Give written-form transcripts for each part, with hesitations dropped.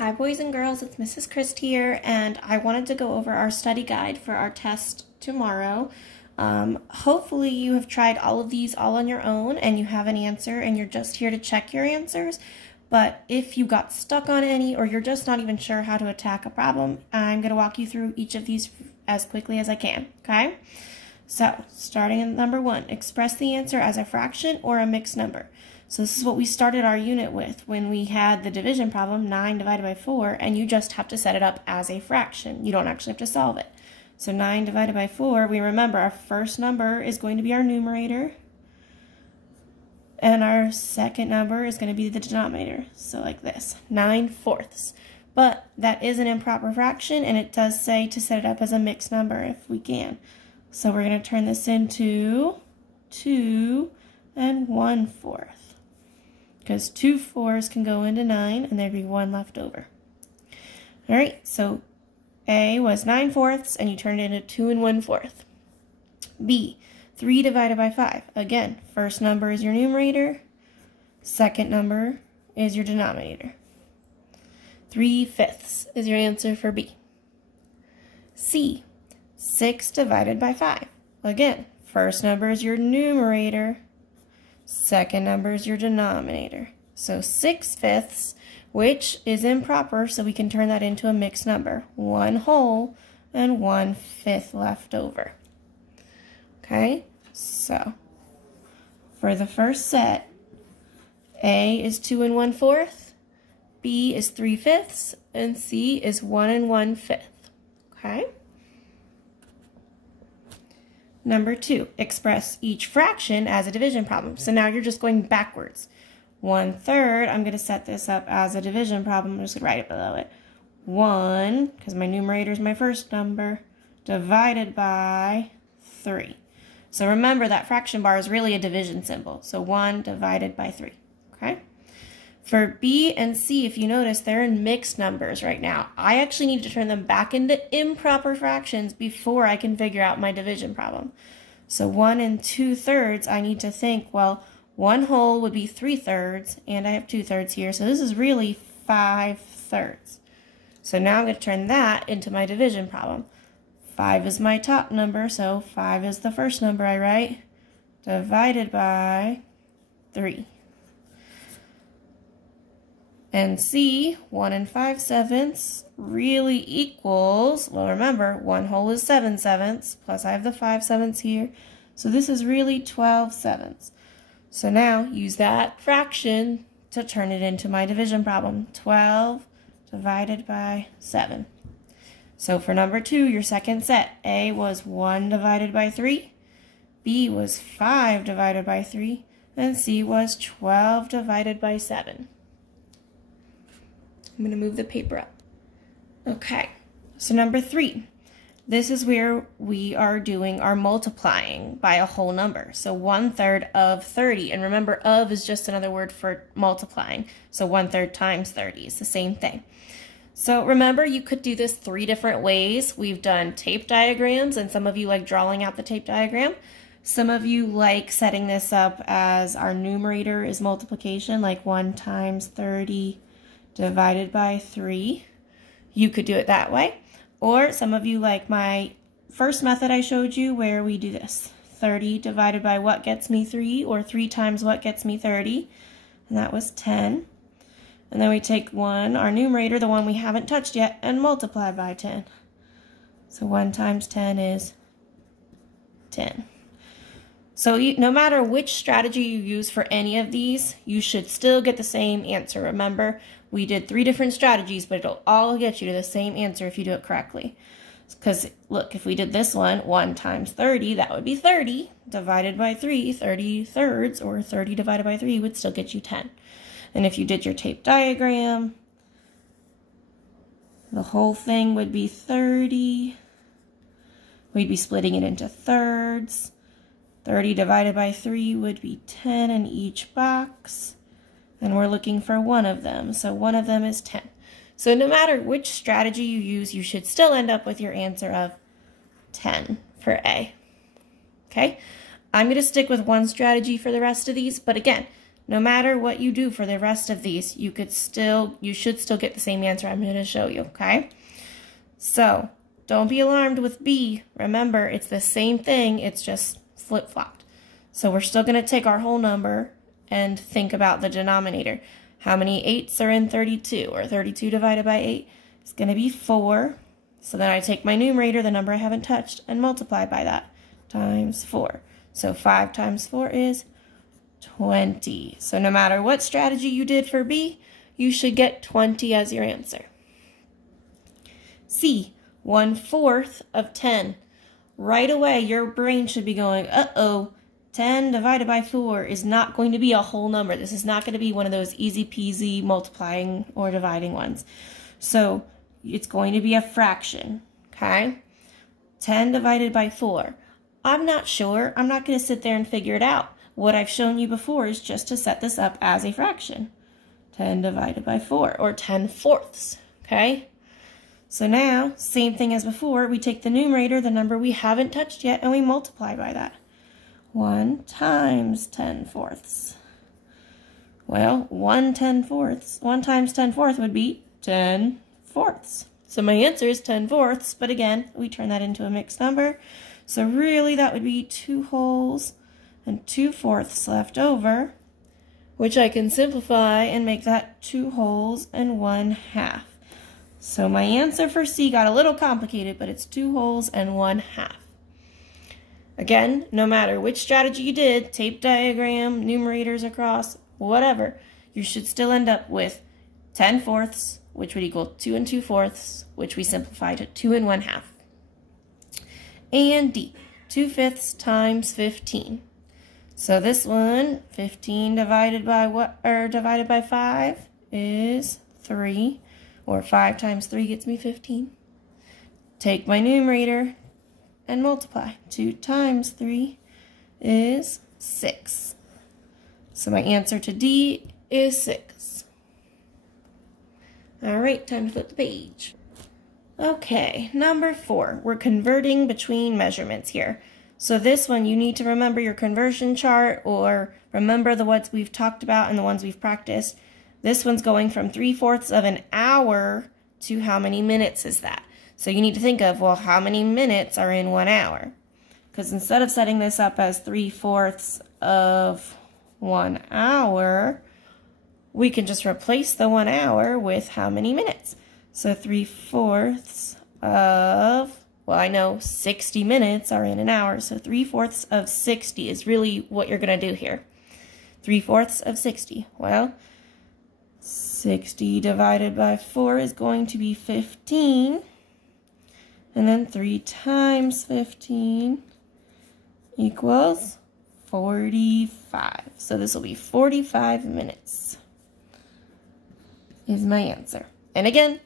Hi boys and girls, it's Mrs. Christ here, and I wanted to go over our study guide for our test tomorrow. Hopefully you have tried all of these all on your own and you have an answer and you're just here to check your answers. But if you got stuck on any or you're just not even sure how to attack a problem, I'm going to walk you through each of these as quickly as I can, okay? So, starting at number 1, express the answer as a fraction or a mixed number. So this is what we started our unit with when we had the division problem, 9 divided by 4, and you just have to set it up as a fraction. You don't actually have to solve it. So 9 divided by 4, we remember our first number is going to be our numerator, and our second number is going to be the denominator. So like this, 9/4. But that is an improper fraction, and it does say to set it up as a mixed number if we can. So we're going to turn this into 2 and 1/4. Because 2 4s can go into 9, and there'd be 1 left over. All right, so A was 9/4, and you turned it into 2 and 1/4. B, 3 divided by 5. Again, first number is your numerator, second number is your denominator. 3/5 is your answer for B. C, 6 divided by 5. Again, first number is your numerator, second number is your denominator. So 6/5, which is improper, so we can turn that into a mixed number. 1 whole and 1/5 left over. Okay, so for the first set, A is 2 and 1/4, B is 3/5, and C is 1 and 1/5. Okay? Number 2, express each fraction as a division problem. So now you're just going backwards. 1/3, I'm going to set this up as a division problem. I'm just going to write it below it. 1, because my numerator is my first number, divided by 3. So remember that fraction bar is really a division symbol. So 1 divided by 3. Okay? For B and C, if you notice, they're in mixed numbers right now. I actually need to turn them back into improper fractions before I can figure out my division problem. So 1 and 2/3, I need to think, well, 1 whole would be 3/3, and I have 2/3 here, so this is really 5/3. So now I'm going to turn that into my division problem. 5 is my top number, so 5 is the first number I write, divided by 3. And C, 1 and 5/7 really equals, well remember, 1 whole is 7/7, plus I have the 5/7 here. So this is really 12/7. So now use that fraction to turn it into my division problem. 12 divided by 7. So for number 2, your second set, A was 1 divided by 3, B was 5 divided by 3, and C was 12 divided by 7. I'm going to move the paper up. Okay, so number 3. This is where we are doing our multiplying by a whole number. So 1/3 of 30. And remember, of is just another word for multiplying. So 1/3 times 30 is the same thing. So remember, you could do this 3 different ways. We've done tape diagrams, and some of you like drawing out the tape diagram. Some of you like setting this up as our numerator is multiplication, like 1 times 30 divided by 3. You could do it that way. Or some of you like my first method I showed you where we do this. 30 divided by what gets me 3, or 3 times what gets me 30. And that was 10. And then we take 1, our numerator, the one we haven't touched yet, and multiply by 10. So 1 times 10 is 10. So no matter which strategy you use for any of these, you should still get the same answer. Remember, we did 3 different strategies, but it'll all get you to the same answer if you do it correctly. Because, look, if we did this one, 1 times 30, that would be 30, divided by 3, 30/3, or 30 divided by 3 would still get you 10. And if you did your tape diagram, the whole thing would be 30. We'd be splitting it into thirds. 30 divided by 3 would be 10 in each box. And we're looking for one of them, so one of them is 10. So no matter which strategy you use, you should still end up with your answer of 10 for A. Okay? I'm going to stick with one strategy for the rest of these, but again, no matter what you do for the rest of these, you should still get the same answer I'm going to show you, okay? So, don't be alarmed with B. Remember, it's the same thing, it's just flip-flopped. So we're still going to take our whole number and think about the denominator. How many 8s are in 32? Or 32 divided by 8 is going to be 4. So then I take my numerator, the number I haven't touched, and multiply by that, times 4. So 5 times 4 is 20. So no matter what strategy you did for B, you should get 20 as your answer. C, 1/4 of 10. Right away, your brain should be going, uh-oh, 10 divided by 4 is not going to be a whole number. This is not going to be one of those easy peasy multiplying or dividing ones. So it's going to be a fraction, okay? 10 divided by 4. I'm not sure. I'm not going to sit there and figure it out. What I've shown you before is just to set this up as a fraction. 10 divided by 4, or 10/4, okay? So now, same thing as before, we take the numerator, the number we haven't touched yet, and we multiply by that. 1 times 10/4. Well, 1 times 10/4 would be 10/4. So my answer is 10/4, but again, we turn that into a mixed number. So really that would be 2 wholes and 2/4 left over, which I can simplify and make that 2 wholes and 1/2. So my answer for C got a little complicated, but it's 2 wholes and 1/2. Again, no matter which strategy you did, tape diagram, numerators across, whatever, you should still end up with 10/4, which would equal 2 2/4, which we simplified to 2 1/2. And D, 2/5 times 15. So this one, 15 divided by divided by 5 is 3, or 5 times 3 gets me 15. Take my numerator and multiply. 2 times 3 is 6. So my answer to D is 6. All right, time to flip the page. Okay, number 4. We're converting between measurements here. So this one, you need to remember your conversion chart, or remember the ones we've talked about and the ones we've practiced. This one's going from 3/4 of an hour to how many minutes is that? So you need to think of, well, how many minutes are in 1 hour? Because instead of setting this up as 3/4 of 1 hour, we can just replace the 1 hour with how many minutes. So 3/4 of, well, I know 60 minutes are in an hour, so 3/4 of 60 is really what you're going to do here. 3/4 of 60. Well, 60 divided by 4 is going to be 15. And then 3 times 15 equals 45. So this will be 45 minutes is my answer. And again,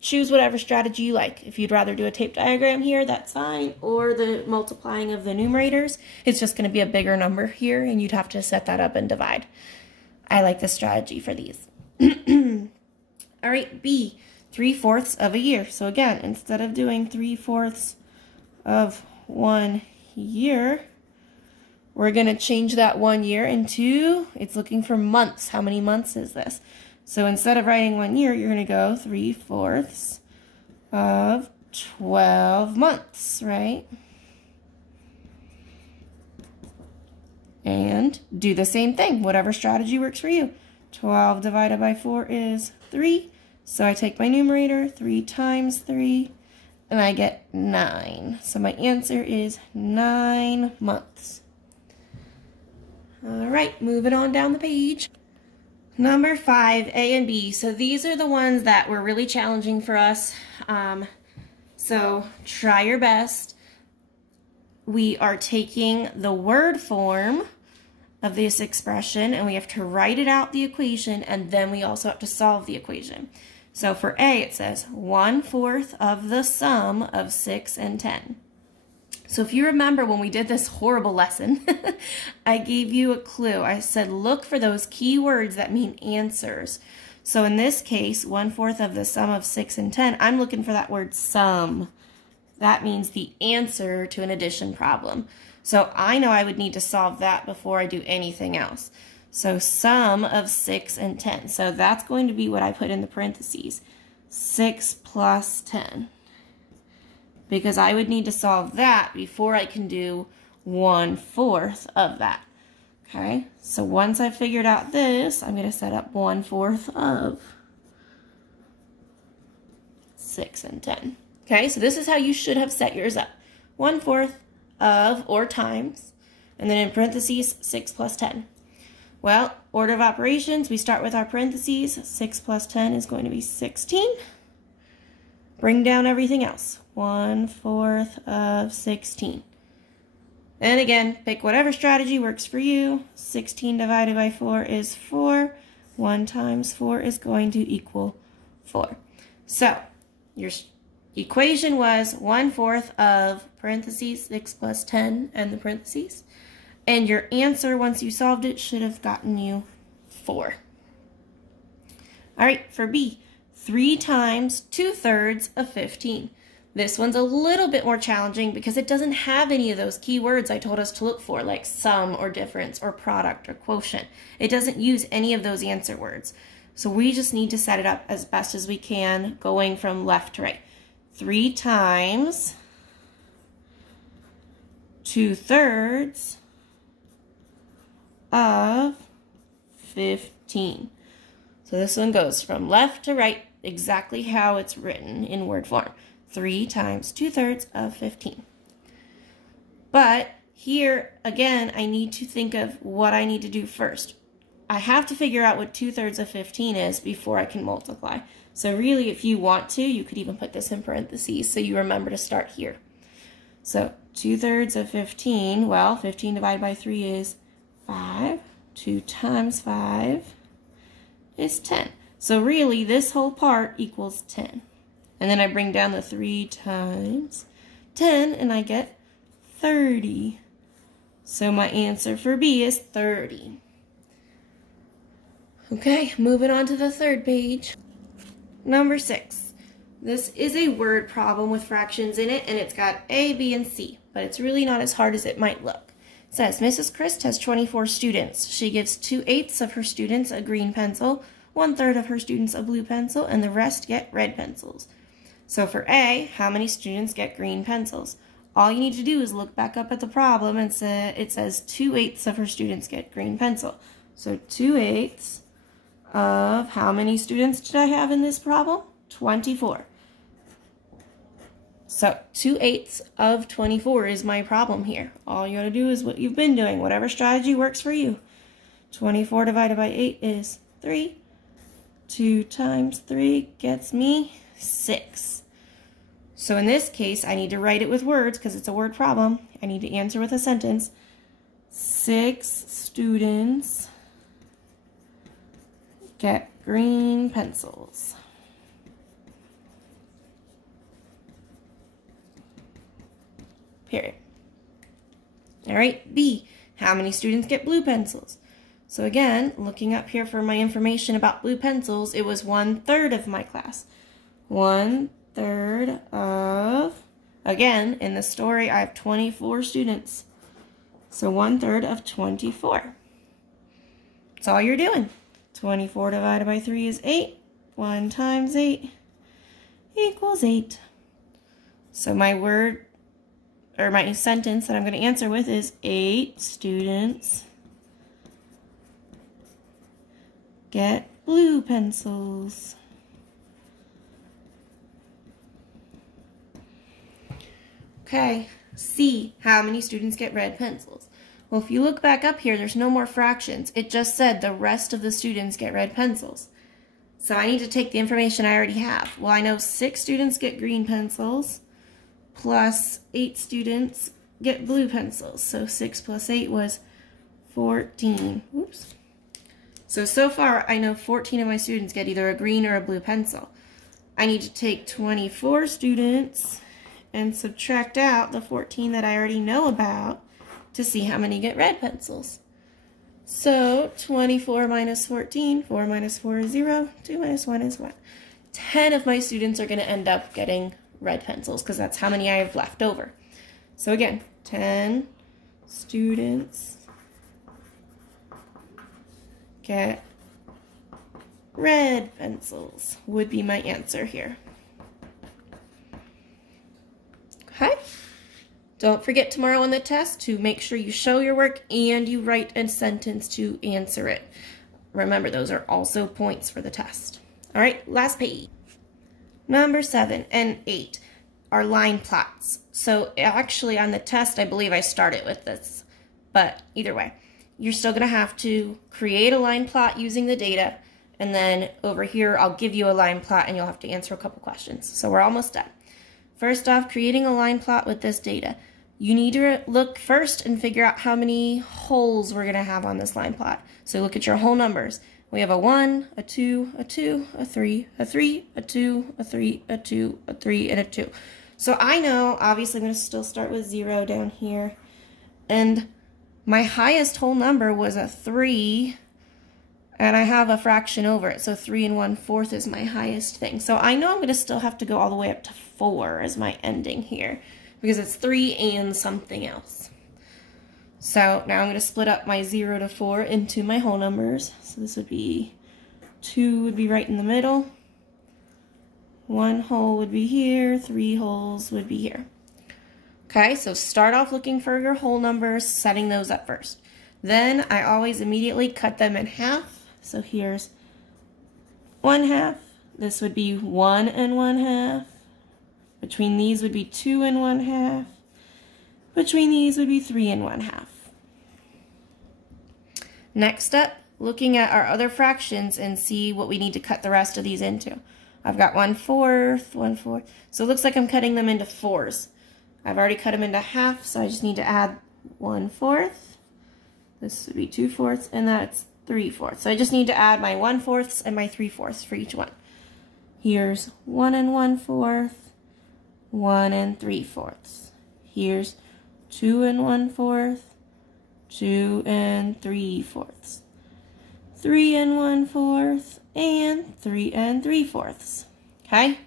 choose whatever strategy you like. If you'd rather do a tape diagram here, that's fine. Or the multiplying of the numerators. It's just going to be a bigger number here, and you'd have to set that up and divide. I like this strategy for these. All right, B, 3/4 of a year. So again, instead of doing 3/4 of 1 year, we're going to change that 1 year into, it's looking for months. How many months is this? So instead of writing 1 year, you're going to go 3/4 of 12 months, right? And do the same thing, whatever strategy works for you. 12 divided by 4 is 3. So I take my numerator, 3 times 3, and I get 9. So my answer is 9 months. All right, moving on down the page. Number 5, A and B. So these are the ones that were really challenging for us. So try your best. We are taking the word form of this expression, and we have to write it out, the equation, and then we also have to solve the equation. So for A, it says 1/4 of the sum of 6 and 10. So if you remember when we did this horrible lesson, I gave you a clue. I said, look for those key words that mean answers. So in this case, 1/4 of the sum of 6 and 10, I'm looking for that word sum. That means the answer to an addition problem. So I know I would need to solve that before I do anything else. So sum of 6 and 10. So that's going to be what I put in the parentheses. 6 plus 10. Because I would need to solve that before I can do 1/4 of that. Okay, so once I've figured out this, I'm going to set up 1/4 of 6 and 10. Okay, so this is how you should have set yours up. 1/4 of, or times, and then in parentheses, 6 plus 10. Well, order of operations, we start with our parentheses. 6 plus 10 is going to be 16. Bring down everything else. 1/4 of 16. And again, pick whatever strategy works for you. 16 divided by 4 is 4. 1 times 4 is going to equal 4. So, your equation was 1/4 of parentheses 6 plus 10 and the parentheses. And your answer, once you solved it, should have gotten you 4. All right, for B, 3 times 2/3 of 15. This one's a little bit more challenging because it doesn't have any of those key words I told us to look for, like sum or difference or product or quotient. It doesn't use any of those answer words. So we just need to set it up as best as we can, going from left to right. 3 times 2/3 of 15. So this one goes from left to right, exactly how it's written in word form. 3 times 2/3 of 15. But here, again, I need to think of what I need to do first. I have to figure out what 2/3 of 15 is before I can multiply. So really, if you want to, you could even put this in parentheses so you remember to start here. So 2/3 of 15, well, 15 divided by 3 is 5. 2 times 5 is 10. So really, this whole part equals 10. And then I bring down the 3 times 10, and I get 30. So my answer for B is 30. Okay, moving on to the third page. Number 6. This is a word problem with fractions in it, and it's got A, B, and C, but it's really not as hard as it might look. It says, Mrs. Christ has 24 students. She gives 2/8 of her students a green pencil, 1/3 of her students a blue pencil, and the rest get red pencils. So for A, how many students get green pencils? All you need to do is look back up at the problem and it says 2/8 of her students get green pencil. So 2/8 of how many students did I have in this problem? 24. So 2/8 of 24 is my problem here. All you gotta do is what you've been doing, whatever strategy works for you. 24 divided by 8 is 3. 2 times 3 gets me 6. So in this case, I need to write it with words because it's a word problem. I need to answer with a sentence. 6 students get green pencils. Period. All right, B, how many students get blue pencils? So again, looking up here for my information about blue pencils, it was 1/3 of my class. 1/3 of, again, in the story, I have 24 students. So 1/3 of 24. That's all you're doing. 24 divided by 3 is 8. 1 times 8 equals 8. So my word, or my sentence that I'm going to answer with is 8 students get blue pencils. Okay, C, how many students get red pencils? Well, if you look back up here, there's no more fractions. It just said the rest of the students get red pencils. So I need to take the information I already have. Well, I know 6 students get green pencils plus 8 students get blue pencils. So 6 plus 8 was 14. Oops. So far, I know 14 of my students get either a green or a blue pencil. I need to take 24 students and subtract out the 14 that I already know about to see how many get red pencils. So 24 minus 14, 4 minus 4 is 0, 2 minus 1 is 1. 10 of my students are going to end up getting red pencils because that's how many I have left over. So again, 10 students get red pencils would be my answer here. Okay. Don't forget tomorrow on the test to make sure you show your work and you write a sentence to answer it. Remember, those are also points for the test. All right, last page. Number 7 and 8 are line plots. So actually on the test, I believe I started with this, but either way, you're still gonna have to create a line plot using the data, and then over here, I'll give you a line plot and you'll have to answer a couple questions. So we're almost done. First off, creating a line plot with this data. You need to look first and figure out how many holes we're going to have on this line plot. So look at your whole numbers. We have a 1, a 2, a 2, a 3, a 3, a 2, a 3, a 2, a 3, and a 2. So I know, obviously, I'm going to still start with 0 down here. And my highest whole number was a 3, and I have a fraction over it. So 3 1/4 is my highest thing. So I know I'm going to still have to go all the way up to 4 as my ending here, because it's 3 and something else. So now I'm going to split up my 0 to 4 into my whole numbers. So this would be 2 would be right in the middle. 1 hole would be here. 3 holes would be here. Okay, so start off looking for your whole numbers, setting those up first. Then I always immediately cut them in half. So here's 1/2. This would be 1 1/2. Between these would be 2 1/2. Between these would be 3 1/2. Next up, looking at our other fractions and see what we need to cut the rest of these into. I've got 1/4, 1/4. So it looks like I'm cutting them into 4s. I've already cut them into half, so I just need to add 1/4. This would be 2/4, and that's 3/4. So I just need to add my 1/4 and my 3/4 for each one. Here's 1 1/4, 1 3/4. Here's 2 1/4, 2 3/4. 3 1/4, and 3 3/4. Okay?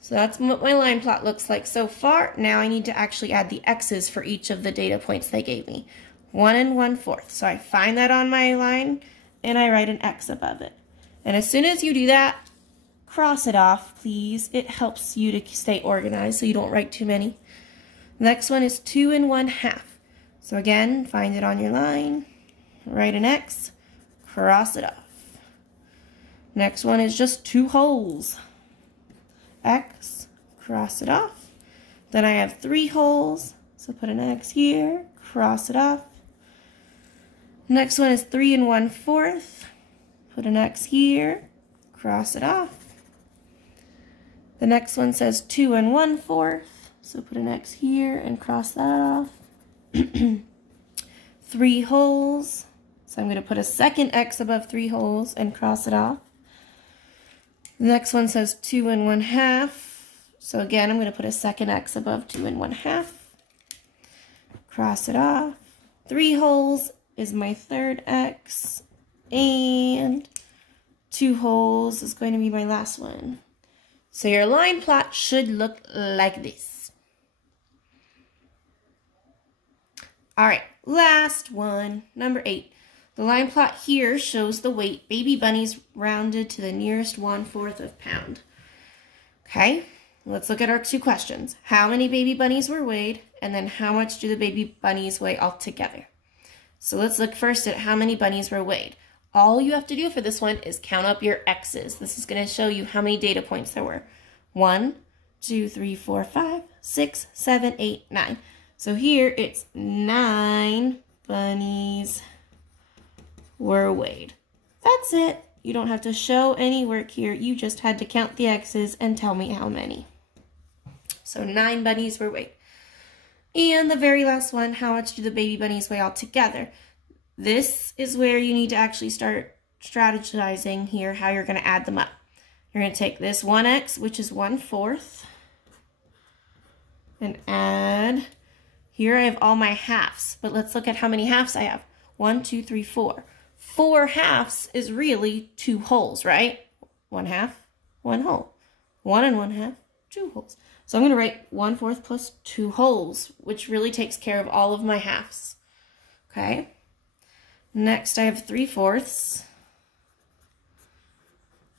So that's what my line plot looks like so far. Now I need to actually add the x's for each of the data points they gave me. 1 1/4. So I find that on my line and I write an x above it. And as soon as you do that, cross it off, please. It helps you to stay organized so you don't write too many. Next one is 2 1/2. So again, find it on your line, write an x, cross it off. Next one is just 2 holes. X, cross it off. Then I have 3 holes, so put an x here, cross it off. Next one is 3 1/4. Put an x here, cross it off. The next one says 2 1/4. So put an x here and cross that off. 3 holes. So I'm going to put a second x above 3 holes and cross it off. The next one says 2 1/2. So again, I'm going to put a second x above 2 1/2. Cross it off. 3 holes is my third x, and 2 holes is going to be my last one. So your line plot should look like this. All right, last one, number 8. The line plot here shows the weight baby bunnies rounded to the nearest 1/4 of pound. Okay, let's look at our 2 questions. How many baby bunnies were weighed, and then how much do the baby bunnies weigh altogether? So let's look first at how many bunnies were weighed. All you have to do for this one is count up your x's. This is going to show you how many data points there were. 1, 2, 3, 4, 5, 6, 7, 8, 9. So here it's 9 bunnies were weighed. That's it. You don't have to show any work here. You just had to count the x's and tell me how many. So 9 bunnies were weighed. And the very last one, how much do the baby bunnies weigh all together? This is where you need to actually start strategizing here how you're going to add them up. You're going to take this 1x, which is 1/4, and add. Here I have all my halves, but let's look at how many halves I have. 1, 2, 3, 4. 4 halves is really 2 holes, right? 1/2, 1 hole. 1 1/2, 2 holes. So I'm going to write 1/4 plus 2 holes, which really takes care of all of my halves. Okay. Next I have 3/4.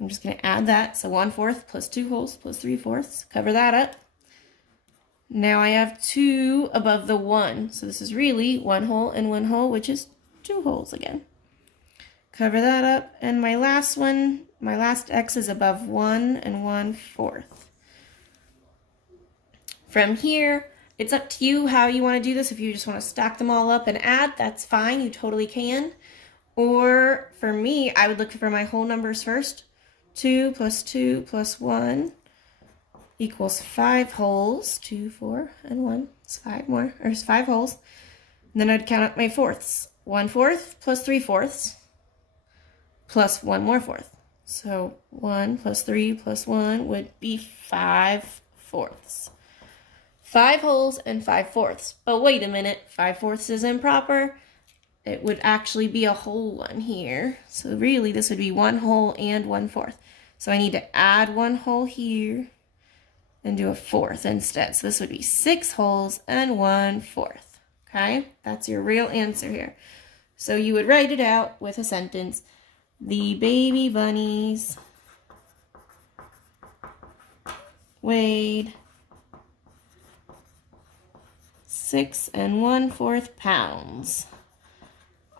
I'm just going to add that. So 1/4 plus 2 wholes plus 3/4. Cover that up. Now I have 2 above the 1. So this is really 1 hole and 1 hole, which is 2 holes again. Cover that up. And my last one, my last X is above 1 and 1/4. From here, it's up to you how you want to do this. If you just want to stack them all up and add, that's fine. You totally can. Or for me, I would look for my whole numbers first. 2 plus 2 plus 1 equals 5 holes. 2, 4, and 1. It's 5 more, or it's 5 holes. And then I'd count up my fourths. 1/4 plus 3/4 plus 1 more fourth. So 1 plus 3 plus 1 would be 5/4. 5 holes and 5/4. But wait a minute, 5/4 is improper. It would actually be a whole one here. So really this would be 1 hole and 1/4. So I need to add 1 hole here and do a 4th instead. So this would be 6 holes and 1/4. Okay, that's your real answer here. So you would write it out with a sentence. The baby bunnies weighed 6 1/4 pounds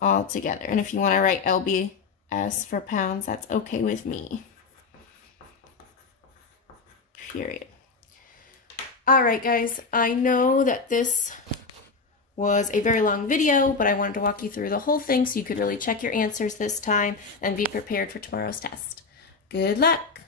all together. And if you want to write LBS for pounds, that's okay with me. Period. All right, guys, I know that this was a very long video, but I wanted to walk you through the whole thing so you could really check your answers this time and be prepared for tomorrow's test. Good luck!